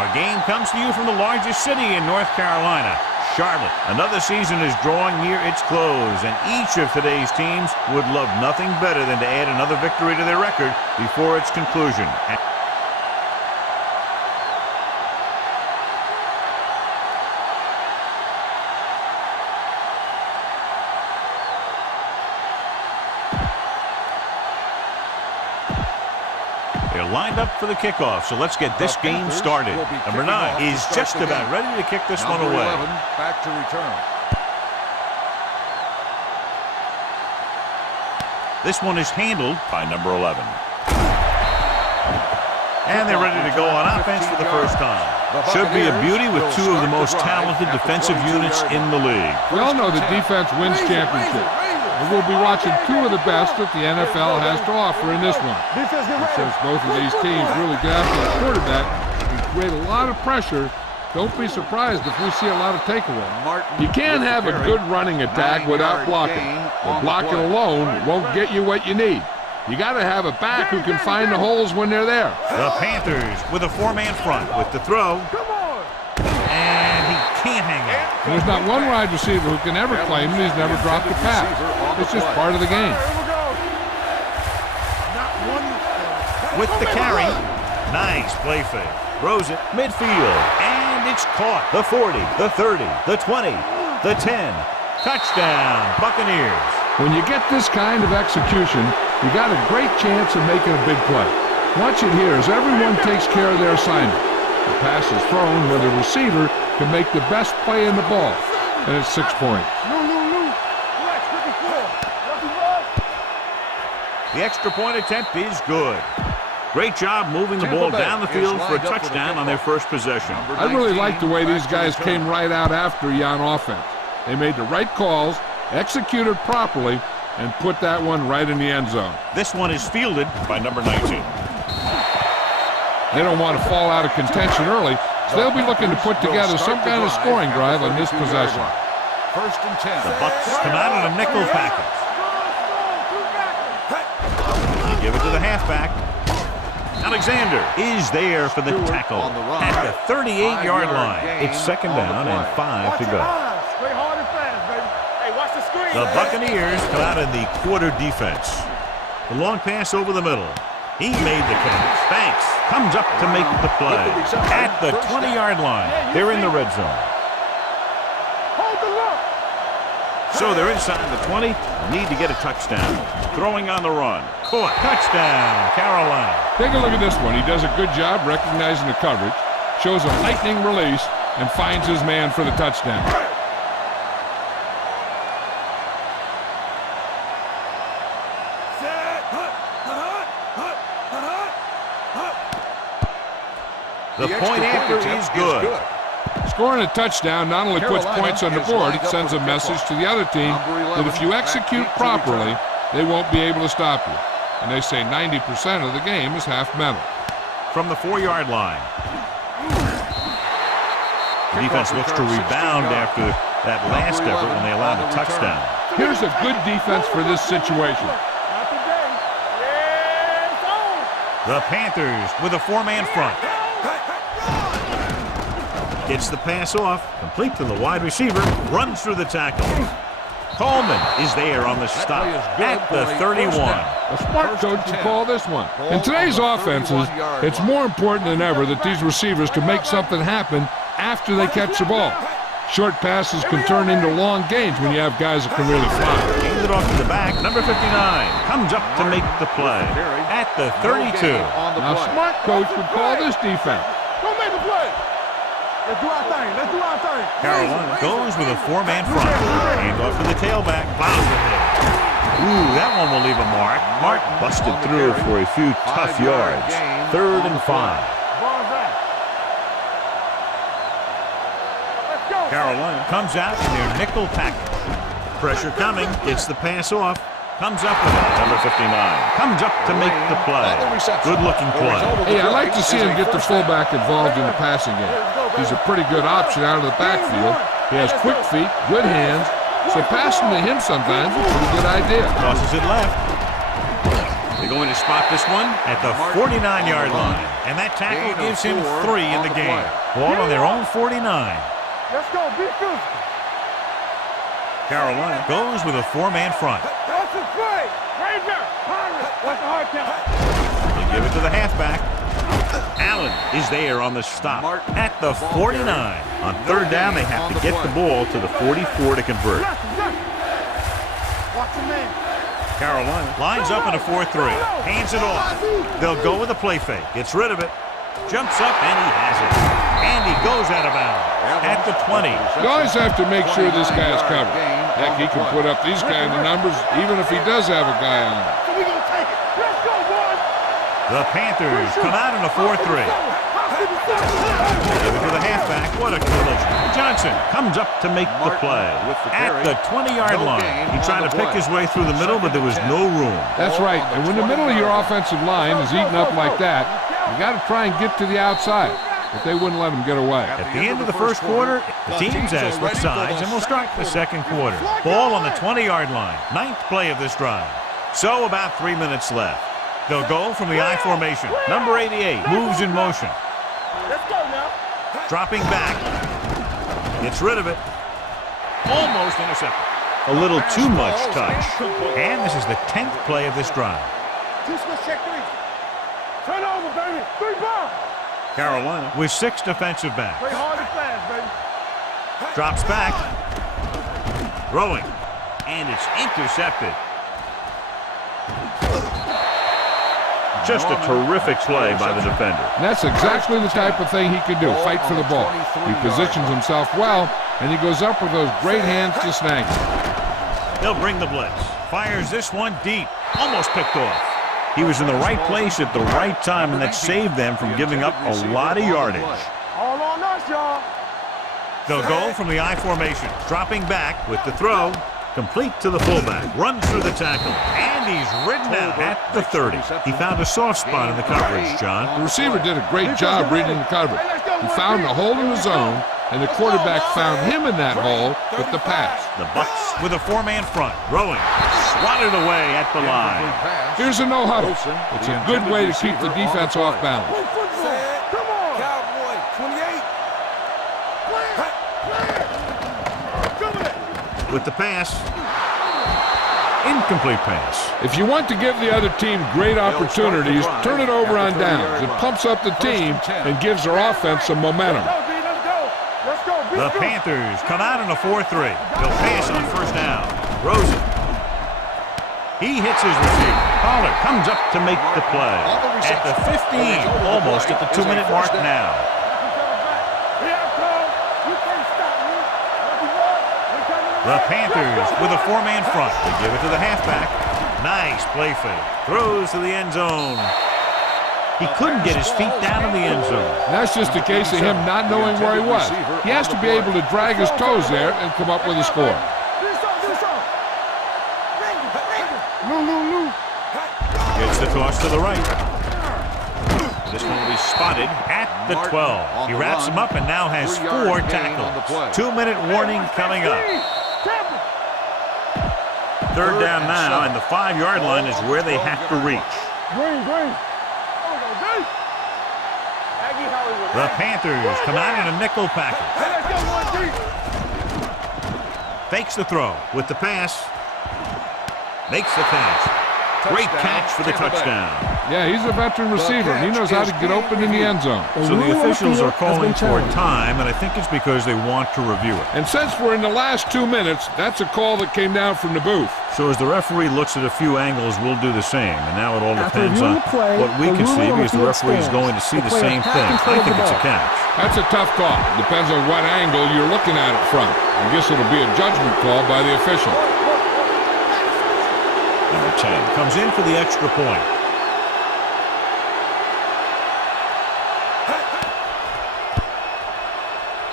Our game comes to you from the largest city in North Carolina, Charlotte. Another season is drawing near its close, and each of today's teams would love nothing better than to add another victory to their record before its conclusion. They're lined up for the kickoff, so let's get this game started. Number 9 is just about ready to kick this one away. 11 back to return. This one is handled by number 11. And they're ready to go on offense for the first time. Should be a beauty with two of the most talented defensive units in the league. We all know that defense wins championships. And we'll be watching two of the best that the NFL has to offer in this one. And since both of these teams really get after the quarterback and create a lot of pressure, don't be surprised if we see a lot of takeaways. You can't have a good running attack without blocking. But blocking alone won't get you what you need. You got to have a back who can find the holes when they're there. The Panthers with a four-man front with the throw. And he can't hang out. There's not one wide receiver who can ever claim that he's never dropped a pass. It's just part of the game. With the carry. Nice play fake. Throws it midfield. And it's caught. The 40, the 30, the 20, the 10. Touchdown, Buccaneers. When you get this kind of execution, you got a great chance of making a big play. Watch it here as everyone takes care of their assignment. The pass is thrown where the receiver can make the best play in the ball, and it's 6 points. The extra point attempt is good. Great job moving the ball down the field for a touchdown on their first possession. I really like the way these guys came right out after you on offense. They made the right calls, executed properly, and put that one right in the end zone. This one is fielded by number 19. They don't want to fall out of contention early, so they'll be looking to put together some kind of scoring drive on this possession. First and 10. The Bucs come out on a nickel package. They give it to the halfback. Alexander is there for the tackle at the 38-yard line. It's second down and 5 to go. The Buccaneers come out in the quarter defense. The long pass over the middle. He made the catch. Banks comes up to make the play. At the 20-yard line, they're in the red zone. So they're inside the 20. Need to get a touchdown. Throwing on the run. Caught. Touchdown, Carolina. Take a look at this one. He does a good job recognizing the coverage, shows a lightning release, and finds his man for the touchdown. The point after is good. Scoring a touchdown not only puts points on the board, it sends a message to the other team that if you execute properly, they won't be able to stop you. And they say 90% of the game is half mental. From the 4-yard line. The defense looks to rebound after that last effort when they allowed a touchdown. Here's a good defense for this situation. The Panthers with a four-man front. Gets the pass off, complete to the wide receiver, runs through the tackle. Coleman is there on the stop at the 31. A smart coach should call this one. In today's offenses, it's more important than ever that these receivers can make something happen after they catch the ball. Short passes can turn into long gains when you have guys that can really fly. Hands it off to the back. Number 59 comes up to make the play at the 32. Now, a smart coach would call this defense. Don't make the play. Let's do our thing. Let's do our thing. Carolina goes with a four-man front. Hand off to the tailback. Plows it in. Ooh, that one will leave a mark. Mark busted through for a few tough yards. 3rd and 5. Carolina comes out in their nickel package. Pressure coming. Gets the pass off. Comes up with it. Number 59. Comes up to make the play. Good-looking play. Hey, I like to see him get the fullback involved in the passing game. He's a pretty good option out of the backfield. He has quick feet, good hands, so passing to him sometimes is a pretty good idea. Tosses it left. They going to spot this one at the 49-yard line. And that tackle gives him 3 in the game. Ball on their own 49. Let's go, be physical. Carolina goes with a 4-man front. That's a play. Ranger, what's the hard count? They give it to the halfback. Allen is there on the stop at the 49. On third down, they have to get the ball to the 44 to convert. Watch the man. Carolina lines up in a 4-3. Hands it off. They'll go with a play fake. Gets rid of it. Jumps up, and he has it. And he goes out of bounds at the 20. You always have to make sure this guy's covered. Heck, he can put up these kind of numbers even if he does have a guy on him. So we gonna take it. Let's go, boys. The Panthers come out in a 4-3. Give it to the halfback. What a collision. Johnson comes up to make the play at the 20-yard line. He tried to pick his way through the middle, but there was no room. That's right. And when the middle of your offensive line is eaten up like that, you got to try and get to the outside. But they wouldn't let him get away. At the end of the first quarter, the teams have switched sides, and we'll start the second quarter. Ball on the 20-yard line. 9th play of this drive. So about 3 minutes left. They'll go from the I formation. Number 88 moves in motion. Let's go now. Dropping back. Gets rid of it. Almost intercepted. A little too much touch. And this is the 10th play of this drive. Two-switch check 3. Turn over, baby. 3 ball. Carolina with 6 defensive backs. Play hard and fast, baby. Drops back. Throwing. And it's intercepted. Just a terrific play by the defender. And that's exactly the type of thing he can do, fight for the ball. He positions himself well, and he goes up with those great hands to snag it. They'll bring the blitz. Fires this one deep. Almost picked off. He was in the right place at the right time, and that saved them from giving up a lot of yardage. All on us, y'all. They'll go from the I formation. Dropping back with the throw. Complete to the fullback. Runs through the tackle. And he's ridden out at the 30. He found a soft spot in the coverage, John. The receiver did a great job reading the coverage. He found a hole in the zone, and the quarterback found him in that hole with the pass. The Bucs with a 4-man front. Throwing. Swatted away at the line. Here's a no-huddle. It's a good way to keep the defense off balance. Come on. Cowboy, 28. With the pass. Incomplete pass. If you want to give the other team great opportunities, turn it over on downs. It pumps up the team and gives their offense some momentum. Let's go. The Panthers come out in a 4-3. They'll pass on first down. Rosen. He hits his receiver. Pollard comes up to make the play. At the 15, almost at the 2-minute mark now. The Panthers with a 4-man front. They give it to the halfback. Nice play fake. Throws to the end zone. He couldn't get his feet down in the end zone. And that's just a case of him not knowing where he was. He has to be able to drag his toes there and come up with a score. Gets the toss to the right. This one will be spotted at the 12. He wraps him up and now has 4 tackles. 2-minute warning coming up. Third down now, and the 5-yard line is where they have to reach. The Panthers come out in a nickel package. Fakes the throw with the pass. Makes the catch. Great catch for the touchdown. Yeah, he's a veteran receiver, and he knows how to get open in the end zone. So the officials are calling for time, and I think it's because they want to review it. And since we're in the last 2 minutes, that's a call that came down from the booth. So as the referee looks at a few angles, we'll do the same. And now it all depends on what we can see, because the referee is going to see the same thing. I think it's a catch. That's a tough call. Depends on what angle you're looking at it from. I guess it'll be a judgment call by the official. Number 10 comes in for the extra point.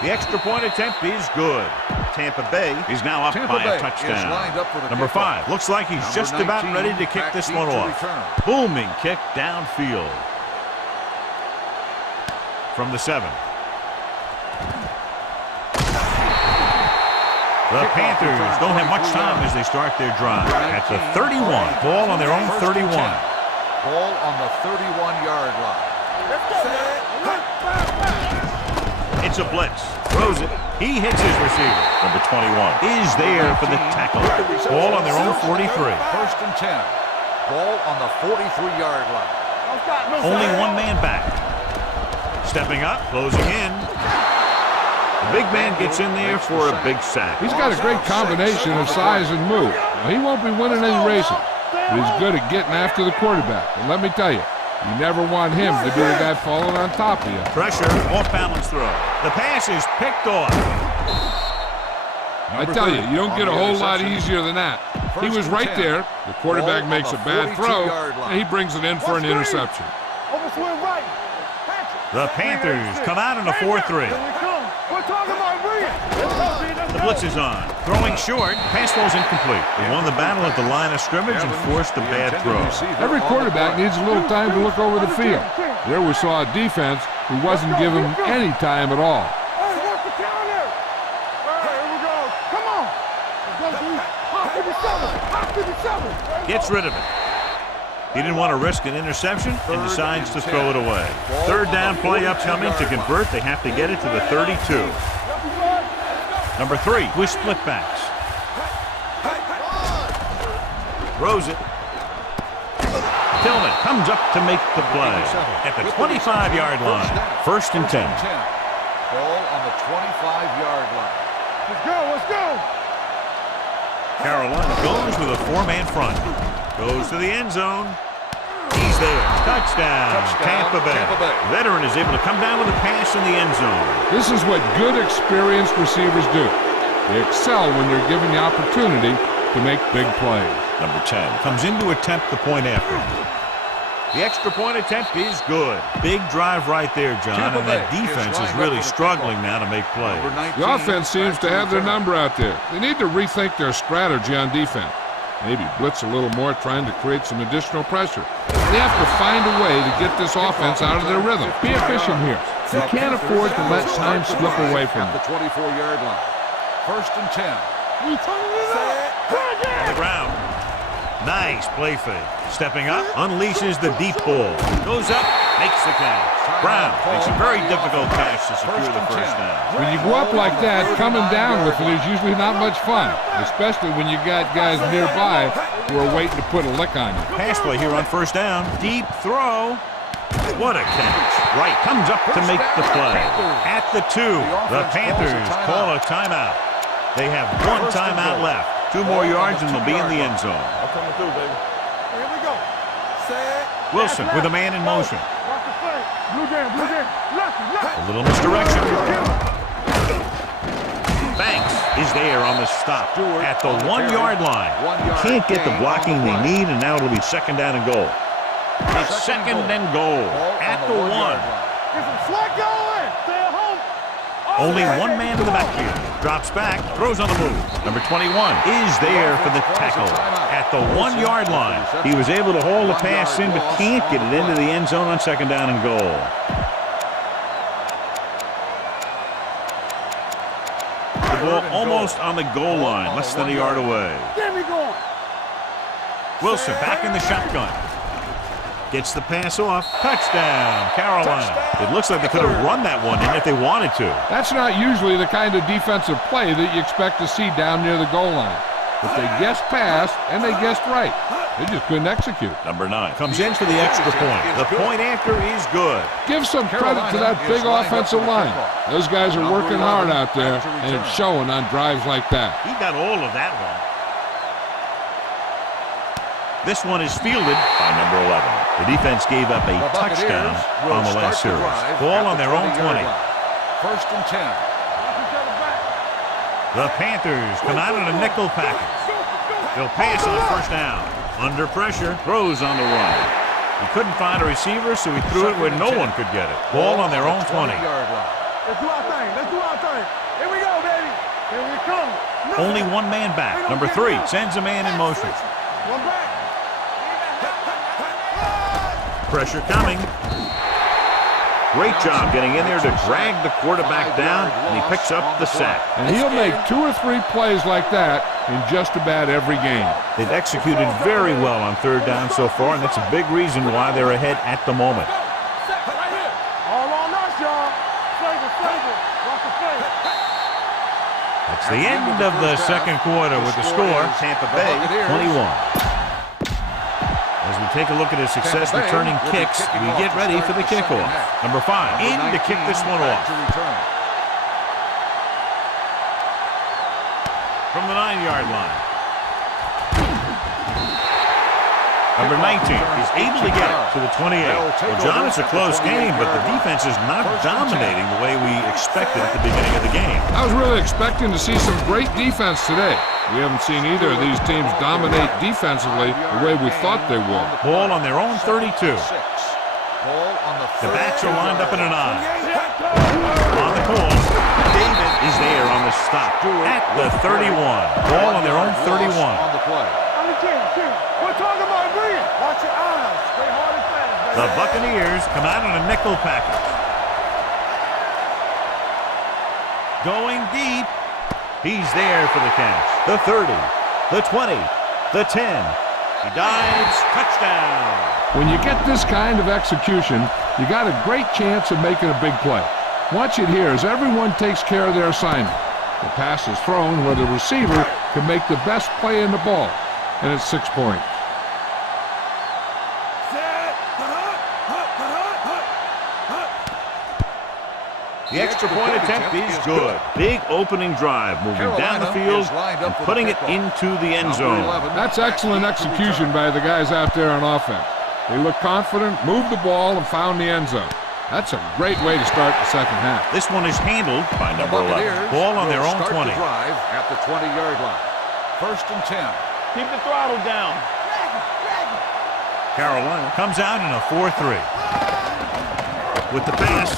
The extra point attempt is good. Tampa Bay is now up by a touchdown. Number 5 looks like he's just about ready to kick this one off. Booming kick downfield. From the 7. The Panthers don't have much time as they start their drive. At the 31, ball on their own 31. Ball on the 31-yard line. It's a blitz. Throws it. He hits his receiver. Number 21 is there for the tackle. Ball on their own 43. First and 10. Ball on the 43-yard line. Only one man back. Stepping up, closing in. The big man gets in there for a big sack. He's got a great combination of size and move. Now, he won't be winning any races, but he's good at getting after the quarterback. And let me tell you, you never want him to be the guy falling on top of you. Pressure, off-balance throw. The pass is picked off. I tell you, you don't get a whole lot easier than that. He was right there. The quarterback makes a bad throw, and he brings it in for an interception. The Panthers come out in a 4-3. The blitz is on. Throwing short. Pass falls incomplete. They won the battle at the line of scrimmage and forced a bad throw. Every quarterback needs a little time to look over the field. There we saw a defense who wasn't giving him any time at all. Gets rid of it. He didn't want to risk an interception and decides to throw it away. Third down play upcoming. To convert, they have to get it to the 32. Number 3 with split backs. Throws it. Tillman comes up to make the play at the 25-yard line. First and 10. Ball on the 25-yard line. Let's go. Carolina goes with a 4-man front. Goes to the end zone. He's there. Touchdown. Tampa Bay. Veteran is able to come down with a pass in the end zone. This is what good, experienced receivers do. They excel when they're given the opportunity to make big plays. Number 10 comes in to attempt the point after. The extra point attempt is good. Big drive right there, John, and that defense is really struggling now to make plays. The offense seems to have their number out there. They need to rethink their strategy on defense. Maybe blitz a little more, trying to create some additional pressure. They have to find a way to get this offense out of their rhythm. Be efficient here. You can't afford to let time slip away from the you. 24-yard line. First and 10. On the ground. Nice play fake. Stepping up, unleashes the deep ball. Goes up, makes the catch. Brown makes a very difficult catch to secure the first down. When you go up like that, coming down with it is usually not much fun, especially when you got guys nearby who are waiting to put a lick on you. Pass play here on first down. Deep throw. What a catch. Right, comes up to make the play. At the 2, the Panthers call a timeout. They have one timeout left. 2 more yards and they'll be in the end zone. Here we go. Wilson with a man in motion. Blue jam. A little misdirection. Banks is there on the stop at the 1-yard line. Can't get the blocking they need, and now it'll be second down and goal. It's second and goal at the 1. Get some slack going. Stay at home. Only one man in the backfield. Drops back, throws on the move. Number 21 is there for the tackle at the 1-yard line. He was able to haul the pass in, but can't get it into the end zone on second down and goal. The ball almost on the goal line, less than a yard away. Get me going. Wilson back in the shotgun. Gets the pass off. Touchdown, Carolina. It looks like they could have run that one in if they wanted to. That's not usually the kind of defensive play that you expect to see down near the goal line. But they guessed pass, and they guessed right. They just couldn't execute. Number 9 comes in for the extra point. The point after is good. Give some credit to that big offensive line. Those guys are working hard out there, and it's showing on drives like that. He got all of that one. This one is fielded by number 11. The defense gave up a touchdown on the last series. Ball on their own 20. First and 10. The Panthers come out in a nickel package. They'll pass on first down. Under pressure, throws on the run. He couldn't find a receiver, so he threw it where no one could get it. Ball on their own 20. Let's do our thing. Here we go, baby. Here we come. Only one man back. Number 3 sends a man in motion. One back. Pressure coming. Great job getting in there to drag the quarterback down, and he picks up the sack. And he'll make 2 or 3 plays like that in just about every game. They've executed very well on third down so far, and that's a big reason why they're ahead at the moment. All on us, y'all. Flavor. Watch the flavor. That's the end of the second quarter with the score, Tampa Bay 21. As we take a look at his success returning kicks, we get ready for the kickoff. Number 5, in to kick this one off. From the 9-yard line. Number 19 is able to get it to the 28. Well, John, it's a close game, but the defense is not dominating the way we expected at the beginning of the game. I was really expecting to see some great defense today. We haven't seen either of these teams dominate defensively the way we thought they would. Ball on their own 32. The backs are lined up in an I. On the course, David is there on the stop at the 31. Ball on their own 31. We're talking about green. Watch your eyes. Stay hard and fast, baby. The Buccaneers come out in a nickel package. Going deep. He's there for the catch. The 30, the 20, the 10. He dives. Touchdown. When you get this kind of execution, you got a great chance of making a big play. Watch it here as everyone takes care of their assignment. The pass is thrown where the receiver can make the best play in the ball, and it's 6 points. The extra point attempt is good. Big opening drive, moving down the field and putting it into the end zone. That's excellent execution by the guys out there on offense. They look confident, moved the ball, and found the end zone. That's a great way to start the second half. This one is handled by number 11. Ball on their own 20. Drive at the 20-yard line. 1st and 10. Keep the throttle down. Carolina comes out in a 4-3. With the pass,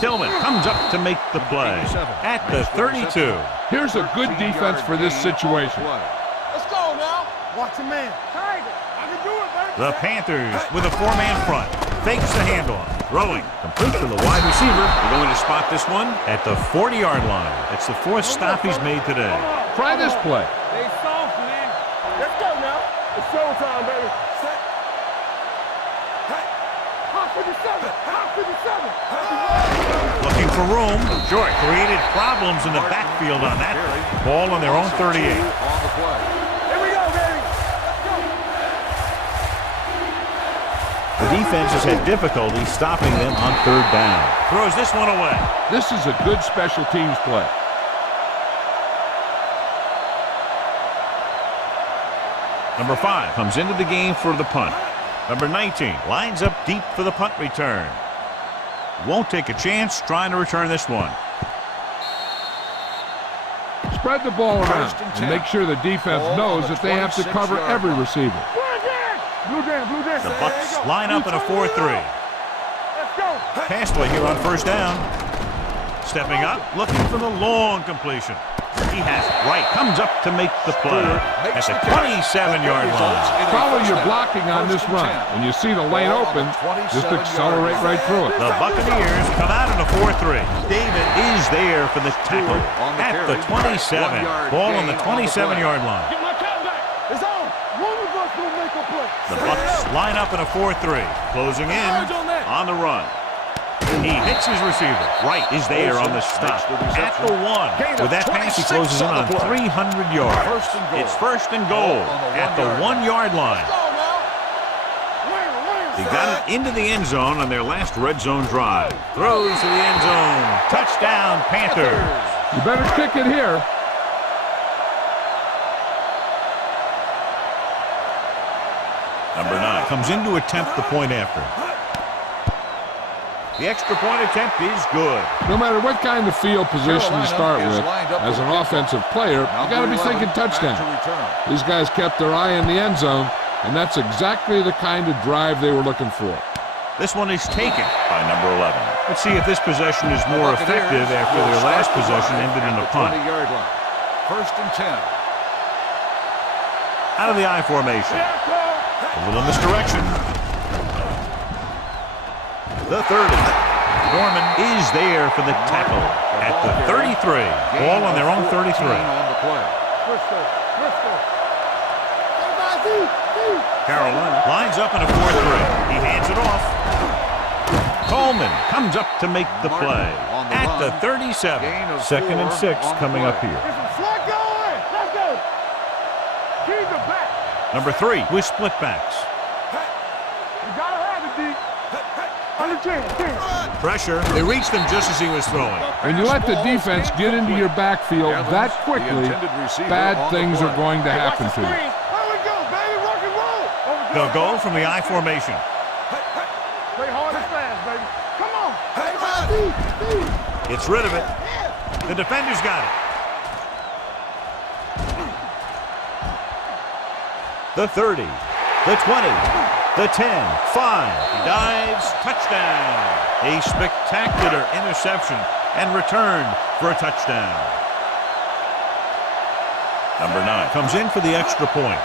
Tillman comes up to make the play at the 32. Here's a good defense for this situation. Let's go now. Watch your man. Tiger, I can do it, man. The Panthers with a 4-man front. Fakes the handoff. Throwing. Complete to the wide receiver. We're going to spot this one at the 40-yard line. It's the 4th stop he's made today. Try this play. They soft, man. Let's go now. It's showtime, baby. Set. Hey. Hot 57. Hot 57. Looking for room. Short. Created problems in the backfield on that. Ball on their own 38. On the play. Here we go, baby. Let's go. The defense has had difficulty stopping them on third down. Throws this one away. This is a good special teams play. Number 5 comes into the game for the punt. Number 19 lines up deep for the punt return. Won't take a chance trying to return this one. Spread the ball around and make sure the defense knows that they have to cover every receiver. Blue dance. The Bucs line up in a 4-3. Let's go. Pass play here on 1st down. Stepping up, looking for the long completion. He has it right. Comes up to make the play at the 27-yard line. Follow your blocking on this run. When you see the lane open, just accelerate right through it. The Buccaneers come out in a 4-3. David is there for the tackle at the 27. Ball on the 27-yard line. Get my cat back. It's on. One of us will make a play. The Bucs line up in a 4-3. Closing in on the run. He hits his receiver. Wright is there on the stop at the 1. With that pass, he closes in on 300 yards. It's 1st and goal at the 1-yard line. He got it into the end zone on their last red zone drive. Throws to the end zone. Touchdown, Panthers. You better kick it here. Number 9 comes in to attempt the point after. The extra point attempt is good. No matter what kind of field position you start with, as an offensive player, you got to be thinking touchdown. These guys kept their eye on the end zone, and that's exactly the kind of drive they were looking for. This one is taken by number 11. Let's see if this possession is more effective after their last possession ended in a punt. 1st and 10. Out of the I formation. A little misdirection. The 30. Foreman is there for the tackle at the 33. Ball on their own 33. On the play. Carolina lines up in a 4-3. He hands it off. Coleman comes up to make the play at the 37. 2nd and 6 coming up here. Number 3 with split backs. Pressure. They reached him just as he was throwing. When you let the defense get into your backfield that quickly, bad things are going to happen to you. They'll go from the I formation. Play hard and fast, baby. Come on. Gets rid of it. The defender's got it. The 30, the 20, the 10, 5, dives, touchdown. A spectacular interception and returned for a touchdown. Number 9 comes in for the extra point.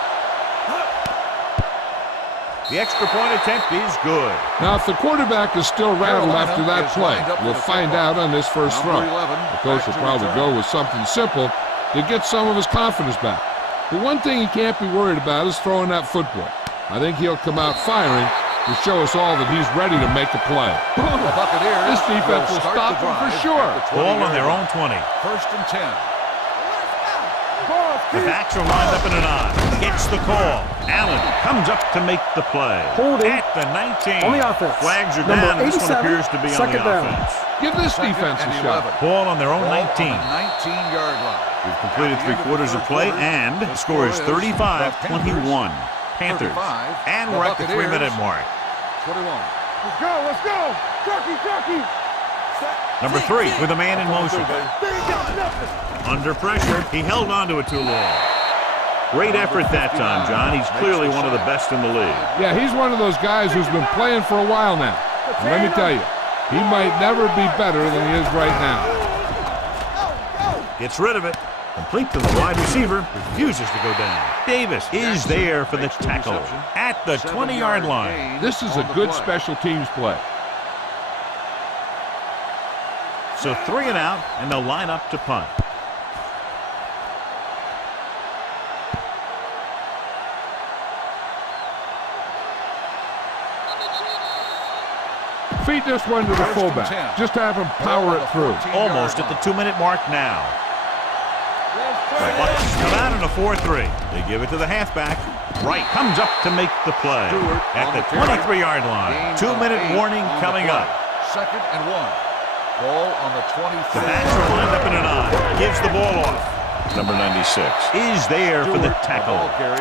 The extra point attempt is good. Now, if the quarterback is still rattled after that play, we'll find out on this first throw. The coach will probably go with something simple to get some of his confidence back. The one thing he can't be worried about is throwing that football. I think he'll come out firing to show us all that he's ready to make a play. This defense will stop him for sure. Ball on their own 20. 1st and 10. The backs are lined up in an I. Gets the call. Allen comes up to make the play. Holding at the 19. on the offense. Flags are Number down. This one 87, appears to be on the second down. offense. Give this defense a shot. Ball on their own Ball 19. on the 19-yard line. We've completed 3 quarters of play, and the score is 35-21. Panthers. And we're at the 3-minute mark. 21. Let's go. Turkey. Number 3 with a man in motion. Under pressure, he held on to it too long. Great effort that time, John. He's clearly one of the best in the league. Yeah, he's one of those guys who's been playing for a while now. And let me tell you, he might never be better than he is right now. Gets rid of it. Complete to the wide receiver. Refuses to go down. Davis is there for the tackle at the 20-yard line. This is a good special teams play. So 3 and out, and they'll line up to punt. Feed this one to the fullback. Just have him power it through. Almost at the 2-minute mark now. The Bucs come out in a 4-3. They give it to the halfback. Wright comes up to make the play at the 23-yard line. 2-minute warning coming up. 2nd and 1. Ball on the 23. The backs are lined up in an I. Gives the ball off. Number 96 is there for the tackle.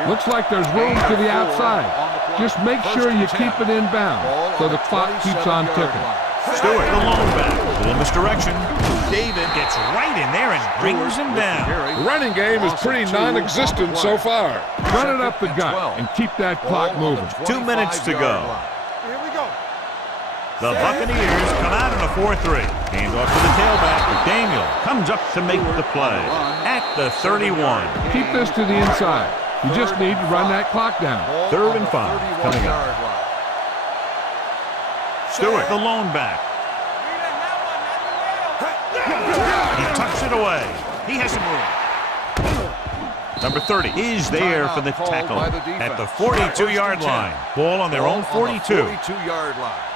Looks like there's room to the outside. Just make sure you keep it inbound so the clock keeps on ticking. Stewart, the lone back. Little misdirection. David gets right in there and brings him down. The running game is pretty non-existent so far. Run it up the gut and keep that clock moving. 2 minutes to go. Here we go. The Buccaneers come out in a 4-3. Hand off to the tailback. Daniel comes up to make the play at the 31. Keep this to the inside. You just need to run that clock down. 3rd and 5 coming up. Stewart, the lone back. He tucks it away. He has some room. Number 30 is there for the tackle at the 42-yard line. Ball on their own 42. 42-yard line.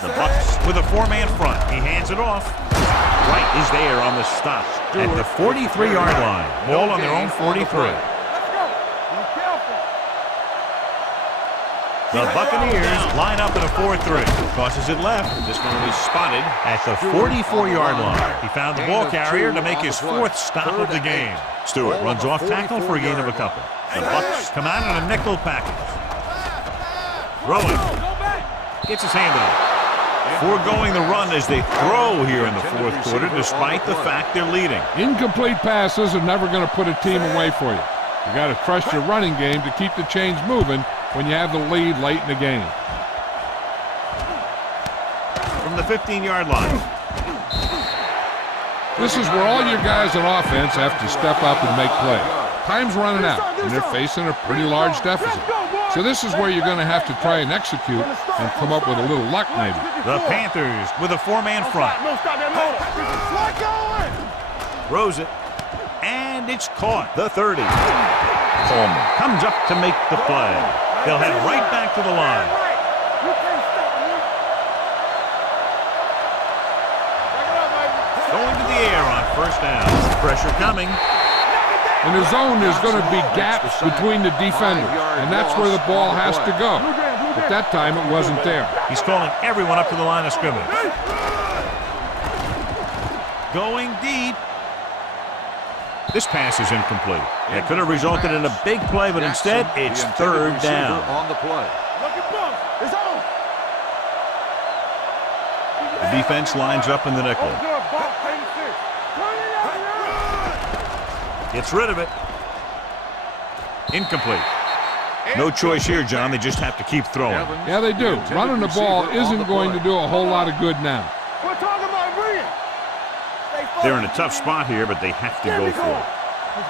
The Bucs with a 4-man front. He hands it off. Wright is there on the stop at the 43-yard line. Ball on their own 43. Let's go. Be careful. The Buccaneers line up in a 4-3. Tosses it left. This one is spotted at the 44-yard line. He found the ball carrier to make his 4th stop of the game. Stewart runs off tackle for a gain of a couple. The Bucs come out in a nickel package. Throwing. Gets his hand on it. Foregoing the run as they throw here in the 4th quarter, despite the fact they're leading. Incomplete passes are never going to put a team away for you. You got to trust your running game to keep the chains moving when you have the lead late in the game. From the 15-yard line. This is where all your guys on offense have to step up and make plays. Time's running out, and they're facing a pretty large deficit. Let's go, boys. So this is where you're going to have to try and execute and come up with a little luck maybe. The Panthers with a four-man front. Throws it, and it's caught. The 30. Coleman comes up to make the play. They'll head right back to the line. Going to the air on first down. Pressure coming. In the zone, there's going to be gaps between the defenders, and that's where the ball has to go. At that time, it wasn't there. He's calling everyone up to the line of scrimmage. Going deep. This pass is incomplete. It could have resulted in a big play, but instead, it's third down. On the play. The defense lines up in the nickel. Gets rid of it. Incomplete. No choice here, John. They just have to keep throwing. Yeah, they do. Running the ball isn't going to do a whole lot of good now. They're in a tough spot here, but they have to go for it.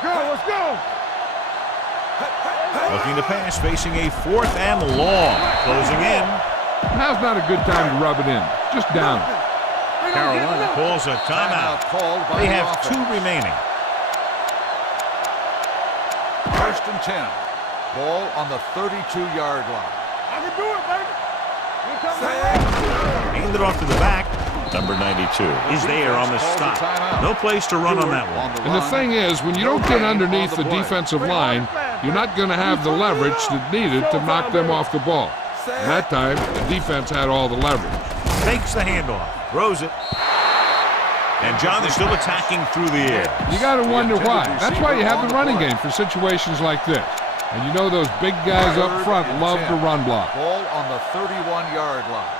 Let's go. Looking to pass, facing a fourth and long. Closing in. Now's not a good time to rub it in. Just down it. Carolina calls a timeout. They have 2 remaining. First and 10. Ball on the 32-yard line. I can do it, baby. Hand it off to the back. Number 92 is there on the stop. No place to run on that one. And the thing is, when you don't get underneath the defensive line, you're not going to have the leverage that's needed to knock them off the ball. And that time, the defense had all the leverage. Takes the handoff. Throws it. And, John, they're still attacking through the air. You got to wonder why. That's why you have the running game for situations like this. And you know those big guys up front love to run block. Ball on the 31-yard line.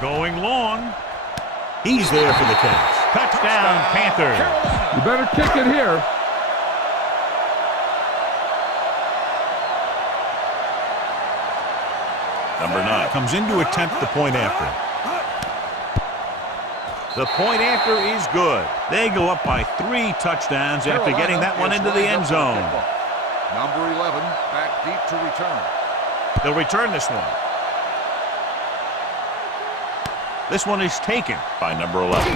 Going long. He's there for the catch. Touchdown, Panthers. You better kick it here. Number 9 comes in to attempt the point after. The point after is good. They go up by 3 touchdowns after getting that one into the end zone. Number 11 back deep to return. They'll return this one. This one is taken by number 11.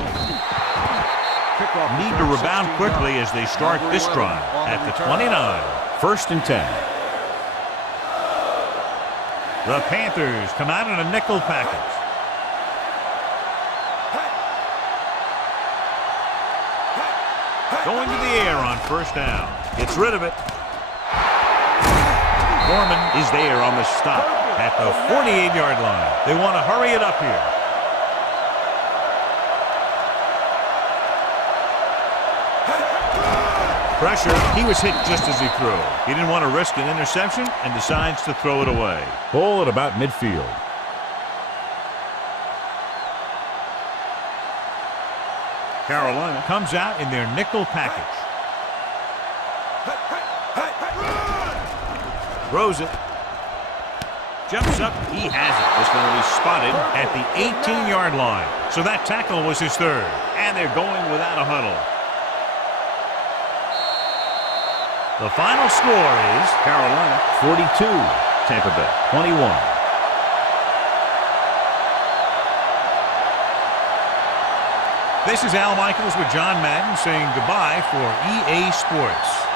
Need to rebound quickly as they start this drive at the 29. First and 10. The Panthers come out in a nickel package. Going to the air on first down. Gets rid of it. Foreman is there on the stop at the 48-yard line. They want to hurry it up here. Pressure. He was hit just as he threw. He didn't want to risk an interception and decides to throw it away. Ball at about midfield. Carolina comes out in their nickel package. Throws it. Jumps up. He has it. This one will be spotted at the 18-yard line. So that tackle was his third. And they're going without a huddle. The final score is Carolina 42, Tampa Bay 21. This is Al Michaels with John Madden saying goodbye for EA Sports.